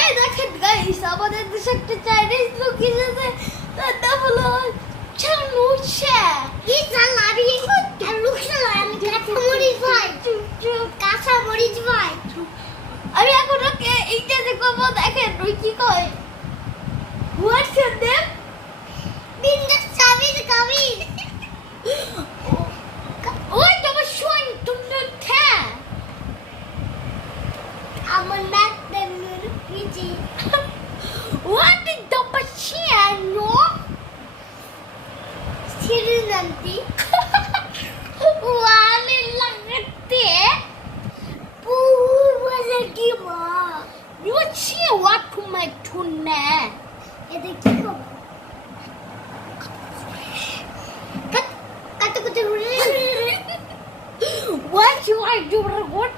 এই দেখেন গাইস, আমাদের দেশে একটা চাইনিজ লোক এসেছে, তার নাম হলো চানুচা। এই সালারি লুকসালা আমি কাঁচামরিচ ভাই, কাঁচামরিচ ভাই। আমি এখন ওকে এইটা দেখবো, দেখেন ওই কি কয়, হোয়াটস ইওর নেম? বিন্দাস সাবির কাবির। ওই তোমার শোন তুমি থা আমার নাক Denur PG. What is the piano? সিরিনান্তি Wale langate. পুরো কি মা You see what to my tuna? এটা কি খবর? কত কত What you are doing? What